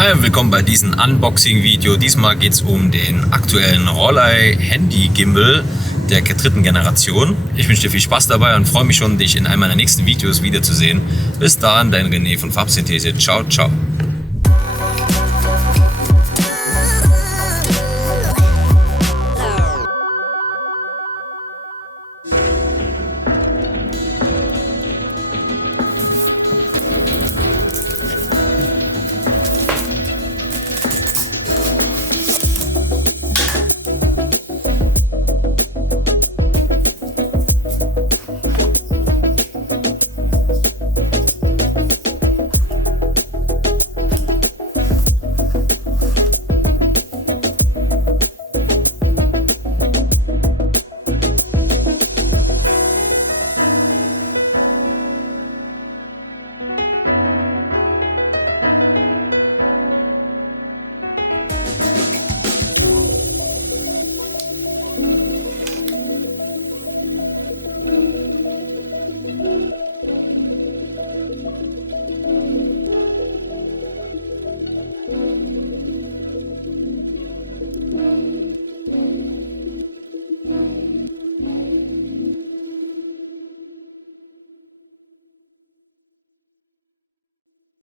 Hi und willkommen bei diesem Unboxing-Video. Diesmal geht es um den aktuellen Rollei Handy Gimbal der dritten Generation. Ich wünsche dir viel Spaß dabei und freue mich schon, dich in einem meiner nächsten Videos wiederzusehen. Bis dahin, dein René von Farbsynthese. Ciao, ciao.